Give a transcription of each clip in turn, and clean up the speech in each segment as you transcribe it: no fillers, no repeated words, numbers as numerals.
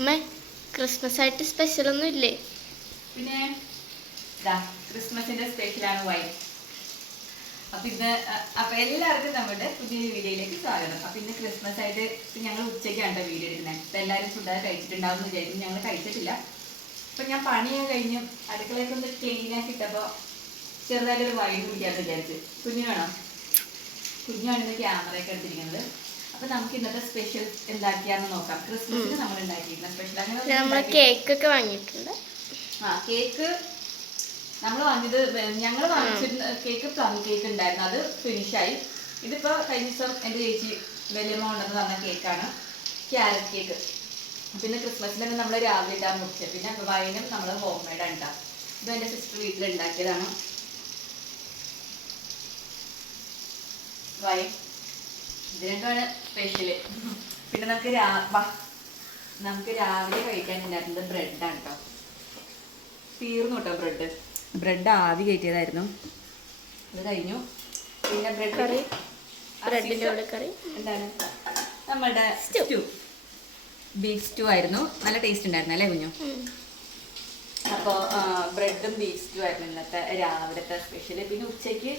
അമ്മേ ക്രിസ്മസ് ആയിട്ട് സ്പെഷ്യൽ ഒന്നും ഇല്ലേ? പിന്നെ ക്രിസ്മസിന്റെ സ്പെഷ്യലാണ് വൈൻ. അപ്പൊ എല്ലാവർക്കും നമ്മുടെ പുതിയ വീഡിയോയിലേക്ക് സ്വാഗതം. അപ്പൊ ഇന്ന് ക്രിസ്മസ് ആയിട്ട് ഞങ്ങൾ ഉച്ചയ്ക്കാണ് വീഡിയോ എടുക്കുന്നത്. അപ്പൊ എല്ലാവരും ഫുഡൊക്കെ കഴിച്ചിട്ടുണ്ടാവും എന്ന് വിചാരിക്കും. ഞങ്ങൾ കഴിച്ചിട്ടില്ല. അപ്പൊ ഞാൻ പണിയൊക്കെ കഴിഞ്ഞു അടുക്കളയൊക്കെ ഒന്ന് ക്ലീൻ ആക്കി ഇട്ടപ്പോ ചെറുതായിട്ടൊരു വൈൻ കുടിക്കാന്ന് വിചാരിച്ചു. കുഞ്ഞാണ് ഇന്ന് ക്യാമറയൊക്കെ എടുത്തിരിക്കുന്നത്. അപ്പൊ നമുക്ക് ഇന്നത്തെ സ്പെഷ്യൽ എന്താക്കിയാന്ന് നോക്കാം. ക്രിസ്മസിന് നമ്മൾ ഉണ്ടാക്കിയിരിക്കുന്ന സ്പെഷ്യൽ അങ്ങനെ കേക്ക് ഒക്കെ വാങ്ങിയിട്ടുണ്ട്. കേക്ക് നമ്മൾ വാങ്ങിയത് ഞങ്ങൾ വാങ്ങിച്ചിരുന്ന കേക്ക് പ്ലം കേക്ക് ഉണ്ടായിരുന്നു. അത് ഫിനിഷായി. ഇതിപ്പോ കഴിഞ്ഞ ദിവസം എൻ്റെ ചേച്ചി വലിയമ്മ കൊണ്ടെന്ന് തന്ന കേക്കാണ്, ക്യാരറ്റ് കേക്ക്. പിന്നെ ക്രിസ്മസിന് തന്നെ നമ്മൾ രാവിലെ ഇട്ടാൻ മുറിച്ചത്. പിന്നെ വൈനും നമ്മൾ ഹോം മെയ്ഡാണ് ഉണ്ടാകും. ഇത് എൻ്റെ സിസ്റ്റർ വീട്ടിലുണ്ടാക്കിയതാണ് വൈൻ. ഇത് രണ്ടുമാണ് സ്പെഷ്യല്. പിന്നെ നമുക്ക് രാവിലെ കഴിക്കാനുണ്ടായിരുന്നത് ബ്രെഡാണ് കേട്ടോ. തീർന്നു കേട്ടോ ബ്രെഡ് ആവി കയറ്റിയതായിരുന്നു. അത് കഴിഞ്ഞു. പിന്നെ ബ്രെഡ് കറി, എന്താണ് നമ്മുടെ സ്റ്റൂ, ബീഫ് സ്റ്റൂ ആയിരുന്നു. നല്ല ടേസ്റ്റ് ഉണ്ടായിരുന്നു അല്ലേ കുഞ്ഞു? അപ്പോൾ ബ്രെഡും ബീഫ് സ്റ്റൂ ആയിരുന്നു ഇന്നത്തെ രാവിലത്തെ സ്പെഷ്യല്. പിന്നെ ഉച്ചയ്ക്ക്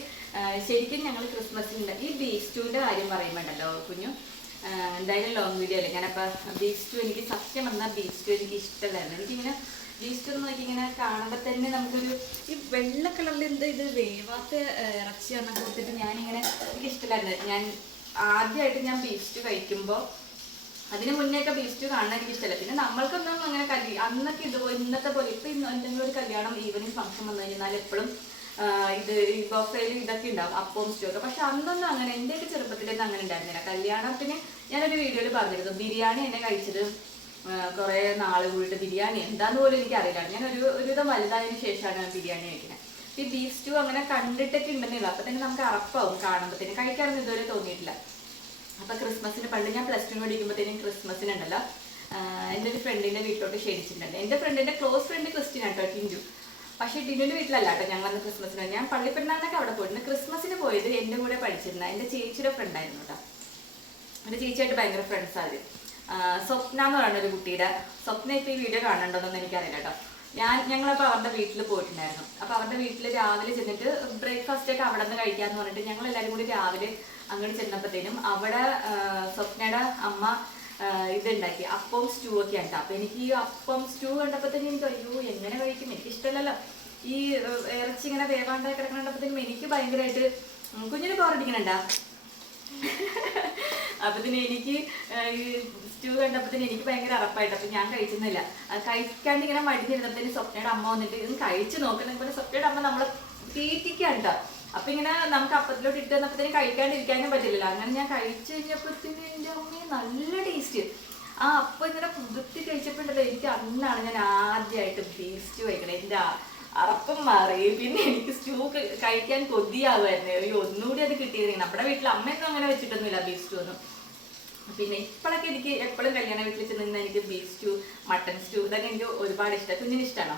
ശരിക്കും ഞങ്ങൾ ക്രിസ്മസിൻ്റെ ഈ ബീഫ് സ്റ്റൂവിൻ്റെ കാര്യം പറയുമ്പോണ്ടല്ലോ കുഞ്ഞു, എന്തായാലും ലോങ് വീഡിയോ അല്ലേ. ഞാനപ്പോൾ ബീഫ് സ്റ്റൂ എനിക്ക് സത്യം പറഞ്ഞാൽ ബീഫ് സ്റ്റൂ എനിക്ക് ഇഷ്ടമല്ലായിരുന്നു. എനിക്കിങ്ങനെ ബീഫ് സ്റ്റൂ നോക്കി ഇങ്ങനെ കാണുമ്പോൾ തന്നെ നമുക്കൊരു ഈ വെള്ള കളറിൽ ഇത് വേവാത്ത ഇറച്ചിയാണെന്നൊക്കെ കൊടുത്തിട്ട് ഞാനിങ്ങനെ എനിക്ക് ഇഷ്ടമല്ലായിരുന്നു. ഞാൻ ആദ്യമായിട്ട് ഞാൻ ബീഫ് സ്റ്റൂ കഴിക്കുമ്പോൾ അതിന് മുന്നേയൊക്കെ ബീഫ് സ്റ്റൂ കാണാൻ എനിക്ക് ഇഷ്ടമല്ല. പിന്നെ നമ്മൾക്കൊന്നും അങ്ങനെ അന്നൊക്കെ ഇന്നത്തെ പോലെ ഇപ്പം എന്തെങ്കിലും ഒരു കല്യാണം ഈവനിങ് ഫംഗ്ഷൻ വന്നു കഴിഞ്ഞാൽ എപ്പോഴും ഈ ബൊഫേയിൽ ഇതൊക്കെ ഉണ്ടാവും, അപ്പവും സ്റ്റൂ ഒക്കെ. പക്ഷെ അന്നൊന്നും അങ്ങനെ എൻ്റെയൊക്കെ ചെറുപ്പത്തിലൊന്നും അങ്ങനെ ഉണ്ടായിരുന്നില്ല. കല്യാണത്തിന് ഞാനൊരു വീഡിയോയിൽ പറഞ്ഞിരുന്നു, ബിരിയാണി എന്നെ കഴിച്ചത് കുറേ നാൾ കൂടിയിട്ട് ബിരിയാണി എന്താന്ന് പോലും എനിക്ക് അറിയില്ല. ഞാൻ ഒരുവിധം വലുതായതിനു ശേഷമാണ് ബിരിയാണി കഴിക്കുന്നത്. ഈ ബീഫ് സ്റ്റൂ അങ്ങനെ കണ്ടിട്ടൊക്കെ ഉണ്ടെന്നില്ല. അപ്പം തന്നെ നമുക്ക് അറപ്പാവും കാണുമ്പോഴത്തേനും. കഴിക്കാനൊന്നും ഇതുവരെ തോന്നിയിട്ടില്ല. അപ്പം ക്രിസ്മസിന് പണ്ട് ഞാൻ +2 പഠിക്കുമ്പോഴത്തേനും ക്രിസ്മസിനുണ്ടല്ലോ എൻ്റെ ഒരു ഫ്രണ്ടിൻ്റെ വീട്ടിലോട്ട് ക്ഷണിച്ചിട്ടുണ്ട്. എൻ്റെ ഫ്രണ്ടിൻ്റെ ക്ലോസ് ഫ്രണ്ട് ക്രിസ്ത്യൻ ആട്ടോ, ടിൻഡു. പക്ഷേ ടിൻഡുവിൻ്റെ വീട്ടിലല്ല കേട്ടോ ഞങ്ങളന്ന് ക്രിസ്മസിന്. ഞാൻ പള്ളിപ്പെരുന്നാളിനൊക്കെ അവിടെ പോയിട്ടുണ്ട്. ക്രിസ്മസിന് പോയത് എൻ്റെ കൂടെ പഠിച്ചിരുന്ന എൻ്റെ ചേച്ചിയുടെ ഫ്രണ്ടായിരുന്നു കേട്ടോ. എൻ്റെ ചേച്ചിയായിട്ട് ഭയങ്കര ഫ്രണ്ട്സാണ്. സ്വപ്ന എന്ന് പറയുന്ന ഒരു കുട്ടിയുടെ, സ്വപ്ന ഇപ്പോൾ ഈ വീഡിയോ കാണണ്ടോന്നൊന്നും എനിക്കറിയില്ല കേട്ടോ. ഞങ്ങളപ്പോൾ അവരുടെ വീട്ടിൽ പോയിട്ടുണ്ടായിരുന്നു. അപ്പോൾ അവരുടെ വീട്ടിൽ രാവിലെ ചെന്നിട്ട് ബ്രേക്ക്ഫാസ്റ്റ് ഒക്കെ അവിടെ നിന്ന് കഴിക്കാമെന്ന് പറഞ്ഞിട്ട് ഞങ്ങൾ എല്ലാവരും കൂടി രാവിലെ അങ്ങോട്ട് ചെന്നപ്പോഴത്തേനും അവിടെ സ്വപ്നയുടെ അമ്മ ഇതുണ്ടാക്കി അപ്പവും സ്റ്റൂ ഒക്കെ ഉണ്ട്. അപ്പം എനിക്ക് ഈ അപ്പം സ്റ്റൂ കണ്ടപ്പോഴത്തേനും എനിക്ക് അയ്യോ എങ്ങനെ കഴിക്കും, എനിക്കിഷ്ടമല്ലല്ലോ ഈ ഇറച്ചി ഇങ്ങനെ വേവാണ്ടായി കിടക്കണപ്പോഴത്തേനും എനിക്ക് ഭയങ്കരമായിട്ട് കുഞ്ഞിന് പോറടിക്കണുണ്ടാ. അപ്പത്തിന് എനിക്ക് ഈ സ്റ്റൂ കണ്ടപ്പോഴത്തേനും എനിക്ക് ഭയങ്കര അറപ്പായിട്ട്. അപ്പം ഞാൻ കഴിക്കുന്നില്ല. കഴിക്കാണ്ട് ഇങ്ങനെ മടിഞ്ഞിരുന്നപ്പോഴത്തേനും സ്വപ്നയുടെ അമ്മ വന്നിട്ട് ഇത് കഴിച്ചു നോക്കണം. പോലെ സ്വപ്നയുടെ അമ്മ നമ്മളെ തീറ്റിക്കാണ്ടോ. അപ്പൊ ഇങ്ങനെ നമുക്ക് അപ്പത്തിലോട്ട് ഇട്ട് തന്നപ്പോഴത്തേനും കഴിക്കാണ്ടിരിക്കാനും പറ്റില്ലല്ലോ. അങ്ങനെ ഞാൻ കഴിച്ചു കഴിഞ്ഞപ്പോഴത്തേനും എൻ്റെ അമ്മയെ നല്ല ടേസ്റ്റ്. ആ അപ്പം ഇങ്ങനെ പുതുത്തി കഴിച്ചപ്പോഴല്ലോ എനിക്ക് അന്നാണ് ഞാൻ ആദ്യമായിട്ട് ബീഫ് സ്റ്റൂ കഴിക്കണേ. എൻ്റെ അറപ്പം മാറി. പിന്നെ എനിക്ക് സ്റ്റൂ കഴിക്കാൻ കൊതിയാവുമായിരുന്നു. ഈ ഒന്നുകൂടി അത് കിട്ടിയത്. നമ്മുടെ വീട്ടിൽ അമ്മയൊന്നും അങ്ങനെ വെച്ചിട്ടൊന്നുമില്ല ബീഫ് സ്റ്റൂ ഒന്നും. പിന്നെ ഇപ്പോഴൊക്കെ എനിക്ക് എപ്പോഴും കല്യാണ വീട്ടിൽ ചെന്ന് എനിക്ക് ബീഫ് സ്റ്റൂ, മട്ടൺ സ്റ്റൂ ഇതൊക്കെ എനിക്ക് ഒരുപാട് ഇഷ്ടമാണ്. കുഞ്ഞിന് ഇഷ്ടമാണോ?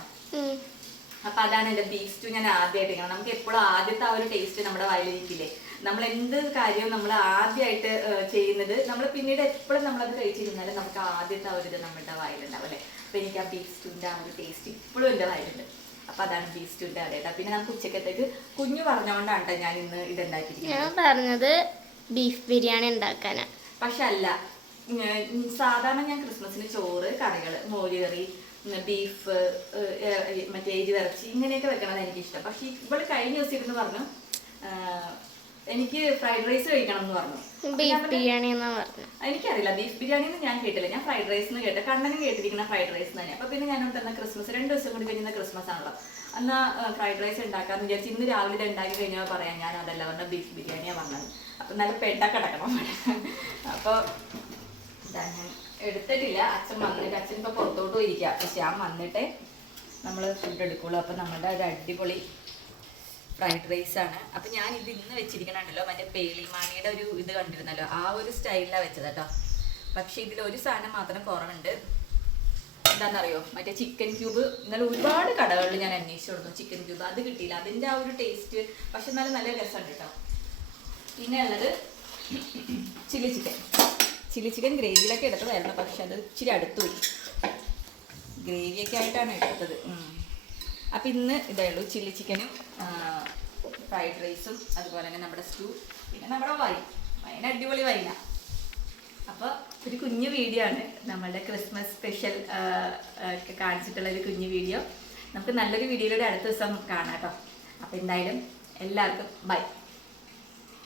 അപ്പൊ അതാണ് എൻ്റെ ബീഫ് സ്റ്റൂ ഞാൻ ആദ്യമായിട്ട് കഴിക്കണം. നമുക്ക് എപ്പോഴും ആദ്യത്തെ ആ ഒരു ടേസ്റ്റ് നമ്മുടെ വായിലിരിക്കില്ലേ. നമ്മൾ എന്ത് കാര്യവും നമ്മൾ ആദ്യമായിട്ട് ചെയ്യുന്നത് നമ്മൾ പിന്നീട് എപ്പോഴും നമ്മളത് കഴിച്ചിരുന്നാലും നമുക്ക് ആദ്യത്തെ ആ ഒരു ഇത് നമ്മുടെ വായിലുണ്ടാവും അല്ലേ. അപ്പൊ എനിക്ക് ആ ബീഫ് സ്റ്റൂവിൻ്റെ ആ ഒരു ടേസ്റ്റ് ഇപ്പോഴും എൻ്റെ വായിലുണ്ട്. അപ്പൊ അതാണ് ബീഫ് സ്റ്റൂവിൻ്റെ അറിയാം. പിന്നെ നമുക്ക് ഉച്ചക്കത്തേക്ക് കുഞ്ഞു പറഞ്ഞുകൊണ്ടാണ് ഞാൻ ഇന്ന് ഇതുണ്ടാക്കിയിരിക്കുന്നത്. ഞാൻ പറഞ്ഞത് ബീഫ് ബിരിയാണി ഉണ്ടാക്കാനാ. പക്ഷെ അല്ല, സാധാരണ ഞാൻ ക്രിസ്മസിന് ചോറ്, കറികൾ, മോരുകറി, ബീഫ്, മറ്റേ എരിവിറച്ചി ഇങ്ങനെയൊക്കെ വെക്കണത് എനിക്കിഷ്ടം. പക്ഷെ ഇവള് കഴിഞ്ഞ ദിവസം ഇരുന്ന് പറഞ്ഞു എനിക്ക് ഫ്രൈഡ് റൈസ് കഴിക്കണം എന്ന് പറഞ്ഞു. എനിക്കറിയില്ല ബീഫ് ബിരിയാണി എന്ന് ഞാൻ കേട്ടില്ല. ഞാൻ ഫ്രൈഡ് റൈസ് എന്ന് കേട്ടു. കണ്ണനും കേട്ടിരിക്കുന്ന ഫ്രൈഡ് റൈസ് തന്നെ. അപ്പൊ പിന്നെ ഞാനോട് തന്നെ ക്രിസ്മസ് 2 ദിവസം കൂടി കഴിഞ്ഞ ക്രിസ്മസ് ആണല്ലോ, എന്നാ ഫ്രൈഡ് റൈസ് ഉണ്ടാക്കാന്ന് വിചാരിച്ചു. ഇന്ന് രാവിലെ ഇത് ഉണ്ടാക്കി കഴിഞ്ഞാൽ പറയാം ഞാൻ അതല്ല പറഞ്ഞ ബീഫ് ബിരിയാണിയാണ് വന്നത്. അപ്പൊ നല്ല പെട്ട കിടക്കണം. അപ്പോൾ ഞാൻ എടുത്തിട്ടില്ല. അച്ഛൻ വന്നിട്ട്, അച്ഛൻ ഇപ്പോൾ പുറത്തോട്ട് പോയിരിക്കുക. പക്ഷെ ഞാൻ വന്നിട്ടേ നമ്മൾ ഫുഡ് എടുക്കുള്ളൂ. അപ്പം നമ്മുടെ ഒരു അടിപൊളി ഫ്രൈഡ് റൈസ് ആണ്. അപ്പം ഞാൻ ഇത് ഇന്ന് വെച്ചിരിക്കണുണ്ടല്ലോ മറ്റേ പേളിമാണിയുടെ ഒരു ഇത് കണ്ടിരുന്നല്ലോ, ആ ഒരു സ്റ്റൈലിലാണ് വെച്ചത് കേട്ടോ. പക്ഷെ ഇതിലൊരു സാധനം മാത്രം കുറവുണ്ട്. എന്താണെന്നറിയോ, മറ്റേ ചിക്കൻ ക്യൂബ്. ഇന്നലെ ഒരുപാട് കടകളിൽ ഞാൻ അന്വേഷിച്ചു കൊടുത്തു ചിക്കൻ ക്യൂബ്, അത് കിട്ടിയില്ല. അതിൻ്റെ ആ ഒരു ടേസ്റ്റ് പക്ഷെ എന്നാലും നല്ല രസമുണ്ട് കേട്ടോ. പിന്നെ ഉള്ളത് ചില്ലി ചിക്കൻ ഗ്രേവിയിലൊക്കെ എടുത്തതായിരുന്നു. പക്ഷെ അത് ഇച്ചിരി അടുത്ത് പോയി. ഗ്രേവിയൊക്കെ ആയിട്ടാണ് എടുത്തത്. അപ്പം ഇന്ന് ഇതേ ഉള്ളൂ, ചില്ലി ചിക്കനും ഫ്രൈഡ് റൈസും അതുപോലെ തന്നെ നമ്മുടെ സ്റ്റൂ, പിന്നെ നമ്മുടെ വൈൻ അടിപൊളി വൈനാണ്. അപ്പോൾ ഒരു കുഞ്ഞു വീഡിയോ ആണ്, നമ്മളുടെ ക്രിസ്മസ് സ്പെഷ്യൽ ഒക്കെ കാണിച്ചിട്ടുള്ള ഒരു കുഞ്ഞു വീഡിയോ. നമുക്ക് നല്ലൊരു വീഡിയോയിലൂടെ അടുത്ത ദിവസം കാണാം കേട്ടോ. അപ്പോൾ എന്തായാലും എല്ലാവർക്കും ബൈ.